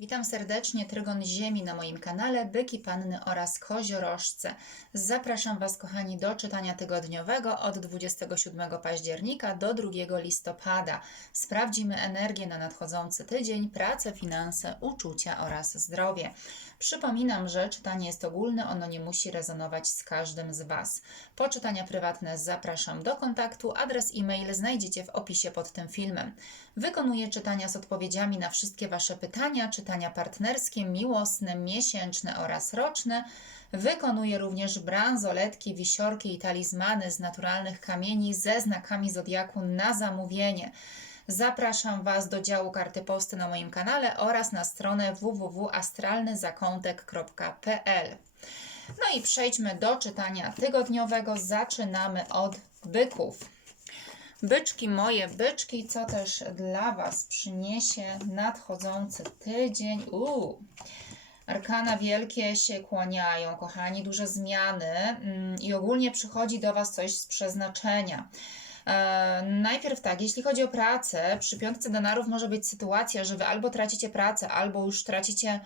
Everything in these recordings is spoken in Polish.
Witam serdecznie, Trygon Ziemi na moim kanale, Byki Panny oraz Koziorożce. Zapraszam Was, kochani, do czytania tygodniowego od 27 października do 2 listopada. Sprawdzimy energię na nadchodzący tydzień, pracę, finanse, uczucia oraz zdrowie. Przypominam, że czytanie jest ogólne, ono nie musi rezonować z każdym z Was. Po czytania prywatne zapraszam do kontaktu, adres e-mail znajdziecie w opisie pod tym filmem. Wykonuję czytania z odpowiedziami na wszystkie Wasze pytania, czytania partnerskie, miłosne, miesięczne oraz roczne. Wykonuję również bransoletki, wisiorki i talizmany z naturalnych kamieni ze znakami zodiaku na zamówienie. Zapraszam Was do działu karty posty na moim kanale oraz na stronę www.astralnyzakątek.pl. No i przejdźmy do czytania tygodniowego. Zaczynamy od byków. Byczki moje, byczki, co też dla Was przyniesie nadchodzący tydzień. Uuu. Arkana wielkie się kłaniają, kochani, duże zmiany mm, i ogólnie przychodzi do Was coś z przeznaczenia. E, najpierw tak, jeśli chodzi o pracę, przy piątce denarów może być sytuacja, że Wy albo tracicie pracę, albo już tracicie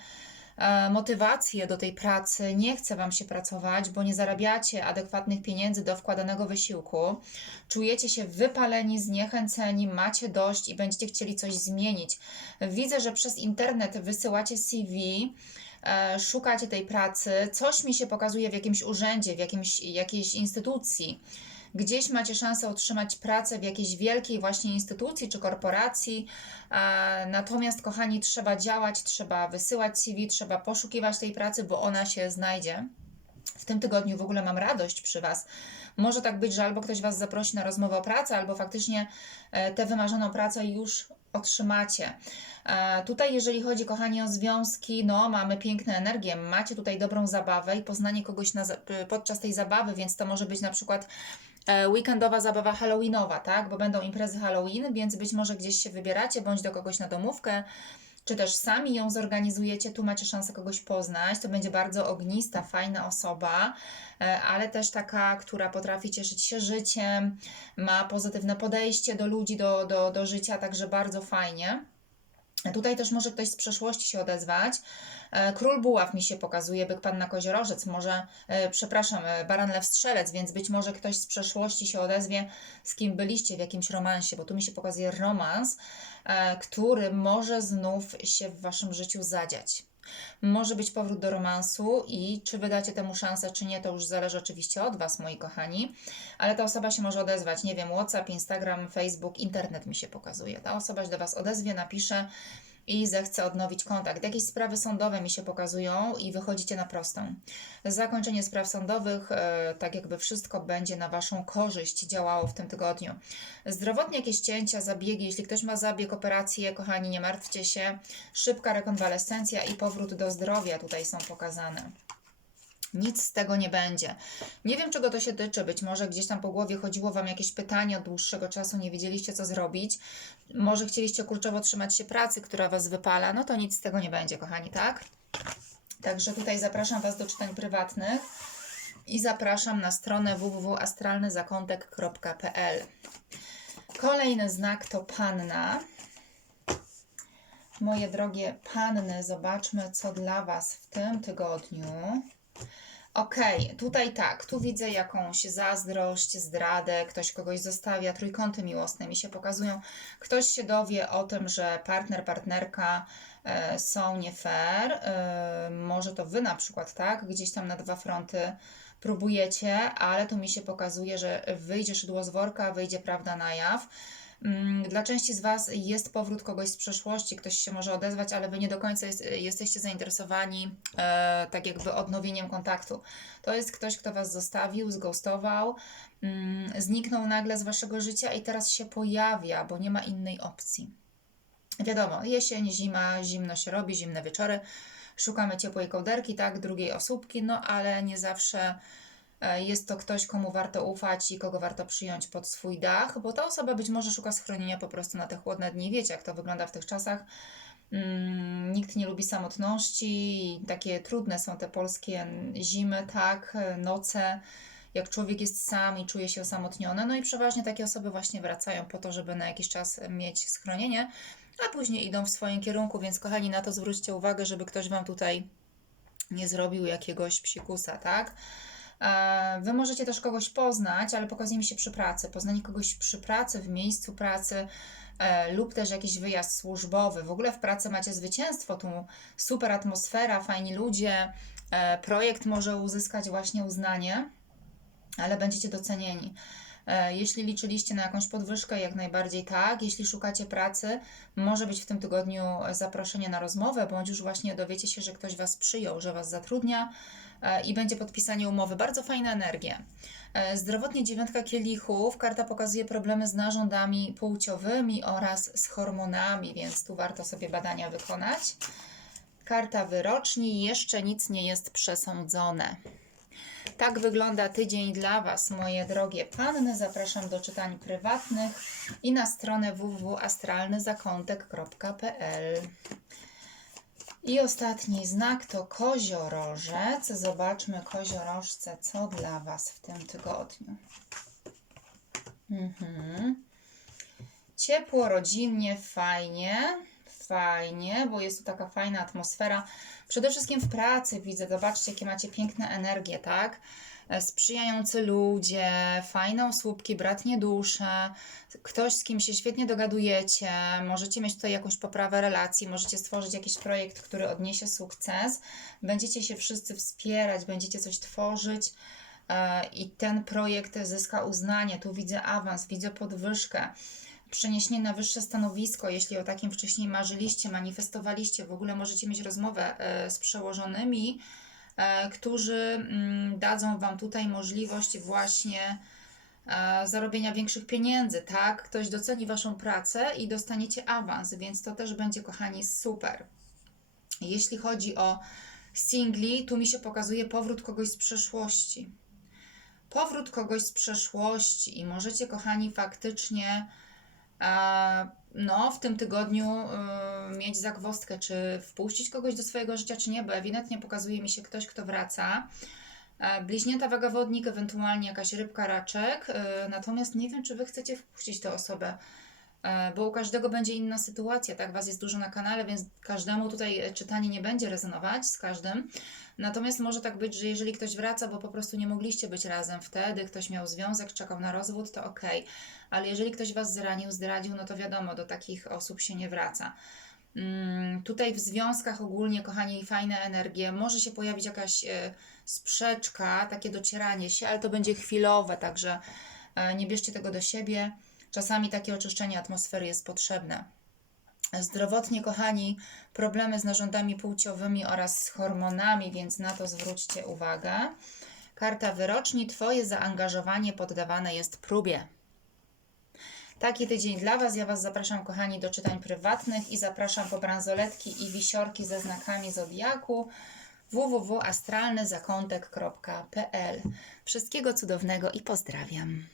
motywację do tej pracy, nie chce Wam się pracować, bo nie zarabiacie adekwatnych pieniędzy do wkładanego wysiłku, czujecie się wypaleni, zniechęceni, macie dość i będziecie chcieli coś zmienić. Widzę, że przez internet wysyłacie CV, e, szukacie tej pracy, coś mi się pokazuje w jakimś urzędzie, w jakimś, jakiejś instytucji. Gdzieś macie szansę otrzymać pracę w jakiejś wielkiej właśnie instytucji czy korporacji. Natomiast, kochani, trzeba działać, trzeba wysyłać CV, trzeba poszukiwać tej pracy, bo ona się znajdzie. W tym tygodniu w ogóle mam radość przy Was. Może tak być, że albo ktoś Was zaprosi na rozmowę o pracę, albo faktycznie e, tę wymarzoną pracę już otrzymacie. E, Tutaj, jeżeli chodzi, kochani, o związki, no mamy piękne energie, macie tutaj dobrą zabawę i poznanie kogoś na, za- podczas tej zabawy, więc to może być na przykład e, weekendowa zabawa halloweenowa, tak? Bo będą imprezy Halloween, więc być może gdzieś się wybieracie, bądź do kogoś na domówkę, czy też sami ją zorganizujecie, tu macie szansę kogoś poznać. To będzie bardzo ognista, fajna osoba, e, ale też taka, która potrafi cieszyć się życiem, ma pozytywne podejście do ludzi, do, do, do życia, także bardzo fajnie. Tutaj też może ktoś z przeszłości się odezwać. E, Król Buław mi się pokazuje, byk Panna Koziorożec, może, e, przepraszam, e, Baran Lew Strzelec, więc być może ktoś z przeszłości się odezwie, z kim byliście w jakimś romansie, bo tu mi się pokazuje romans, który może znów się w Waszym życiu zadziać. Może być powrót do romansu i czy wydacie temu szansę, czy nie, to już zależy oczywiście od Was, moi kochani, ale ta osoba się może odezwać, nie wiem, WhatsApp, Instagram, Facebook, internet mi się pokazuje. Ta osoba się do Was odezwie, napisze i zechce odnowić kontakt. Jakieś sprawy sądowe mi się pokazują i wychodzicie na prostą. Zakończenie spraw sądowych, e, tak jakby wszystko będzie na Waszą korzyść działało w tym tygodniu. Zdrowotnie jakieś cięcia, zabiegi, jeśli ktoś ma zabieg, operację, kochani, nie martwcie się. Szybka rekonwalescencja i powrót do zdrowia tutaj są pokazane. Nic z tego nie będzie. Nie wiem, czego to się tyczy. Być może gdzieś tam po głowie chodziło Wam jakieś pytanie od dłuższego czasu, nie wiedzieliście, co zrobić. Może chcieliście kurczowo trzymać się pracy, która Was wypala. No to nic z tego nie będzie, kochani, tak? Także tutaj zapraszam Was do czytań prywatnych i zapraszam na stronę www.astralnyzakątek.pl. Kolejny znak to panna. Moje drogie panny, zobaczmy, co dla Was w tym tygodniu. Okej, tutaj tak, tu widzę jakąś zazdrość, zdradę, ktoś kogoś zostawia, trójkąty miłosne mi się pokazują. Ktoś się dowie o tym, że partner, partnerka e, są nie fair. E, może to wy na przykład, tak? Gdzieś tam na dwa fronty próbujecie, ale tu mi się pokazuje, że wyjdzie szydło z worka, wyjdzie prawda na jaw. Mm, Dla części z Was jest powrót kogoś z przeszłości, ktoś się może odezwać, ale Wy nie do końca jest, jesteście zainteresowani e, tak jakby odnowieniem kontaktu. To jest ktoś, kto Was zostawił, zghostował, mm, zniknął nagle z Waszego życia i teraz się pojawia, bo nie ma innej opcji. Wiadomo, jesień, zima, zimno się robi, zimne wieczory, szukamy ciepłej kołderki, tak, drugiej osóbki, no ale nie zawsze jest to ktoś, komu warto ufać i kogo warto przyjąć pod swój dach, bo ta osoba być może szuka schronienia po prostu na te chłodne dni. Wiecie, jak to wygląda w tych czasach. Mm, nikt nie lubi samotności, takie trudne są te polskie zimy, tak, noce, jak człowiek jest sam i czuje się osamotniony. No i przeważnie takie osoby właśnie wracają po to, żeby na jakiś czas mieć schronienie. a później idą w swoim kierunku, więc kochani, na to zwróćcie uwagę, żeby ktoś Wam tutaj nie zrobił jakiegoś psikusa, tak? E, Wy możecie też kogoś poznać, ale pokazuje mi się przy pracy. Poznanie kogoś przy pracy, w miejscu pracy e, lub też jakiś wyjazd służbowy. W ogóle w pracy macie zwycięstwo, tu super atmosfera, fajni ludzie, e, projekt może uzyskać właśnie uznanie, ale będziecie docenieni. E, Jeśli liczyliście na jakąś podwyżkę, jak najbardziej tak. Jeśli szukacie pracy, może być w tym tygodniu zaproszenie na rozmowę, bądź już właśnie dowiecie się, że ktoś Was przyjął, że Was zatrudnia e, i będzie podpisanie umowy. Bardzo fajna energia. E, Zdrowotnie dziewiątka kielichów. Karta pokazuje problemy z narządami płciowymi oraz z hormonami, więc tu warto sobie badania wykonać. Karta wyroczni. Jeszcze nic nie jest przesądzone. Tak wygląda tydzień dla Was, moje drogie panny. Zapraszam do czytań prywatnych i na stronę www.astralnyzakątek.pl. I ostatni znak to koziorożec. Zobaczmy koziorożce, co dla Was w tym tygodniu. Mhm. Ciepło, rodzinnie, fajnie, fajnie, bo jest tu taka fajna atmosfera. Przede wszystkim w pracy widzę, zobaczcie, jakie macie piękne energie, tak? E, Sprzyjający ludzie, fajne osłupki, bratnie dusze, ktoś, z kim się świetnie dogadujecie, możecie mieć tutaj jakąś poprawę relacji, możecie stworzyć jakiś projekt, który odniesie sukces, będziecie się wszyscy wspierać, będziecie coś tworzyć e, i ten projekt zyska uznanie. Tu widzę awans, widzę podwyżkę przeniesienie na wyższe stanowisko, jeśli o takim wcześniej marzyliście, manifestowaliście, w ogóle możecie mieć rozmowę e, z przełożonymi, e, którzy mm, dadzą Wam tutaj możliwość właśnie e, zarobienia większych pieniędzy, tak? Ktoś doceni Waszą pracę i dostaniecie awans, więc to też będzie, kochani, super. Jeśli chodzi o singli, tu mi się pokazuje powrót kogoś z przeszłości. Powrót kogoś z przeszłości i możecie, kochani, faktycznie no, w tym tygodniu y, mieć zagwozdkę, czy wpuścić kogoś do swojego życia, czy nie, bo ewidentnie pokazuje mi się ktoś, kto wraca. Bliźnięta wagawodnik, ewentualnie jakaś rybka, raczek. y, Natomiast nie wiem, czy wy chcecie wpuścić tę osobę, bo u każdego będzie inna sytuacja, tak? Was jest dużo na kanale, więc każdemu tutaj e, czytanie nie będzie rezonować z każdym. Natomiast może tak być, że jeżeli ktoś wraca, bo po prostu nie mogliście być razem wtedy, ktoś miał związek, czekał na rozwód, to okej. Ale jeżeli ktoś was zranił, zdradził, no to wiadomo, do takich osób się nie wraca. Mm, Tutaj w związkach ogólnie, kochani, fajne energie. Może się pojawić jakaś e, sprzeczka, takie docieranie się, ale to będzie chwilowe, także e, nie bierzcie tego do siebie. Czasami takie oczyszczenie atmosfery jest potrzebne. Zdrowotnie, kochani, problemy z narządami płciowymi oraz z hormonami, więc na to zwróćcie uwagę. Karta wyroczni, Twoje zaangażowanie poddawane jest próbie. Taki tydzień dla Was. Ja Was zapraszam, kochani, do czytań prywatnych i zapraszam po bransoletki i wisiorki ze znakami Zodiaku www.astralnyzakątek.pl Wszystkiego cudownego i pozdrawiam.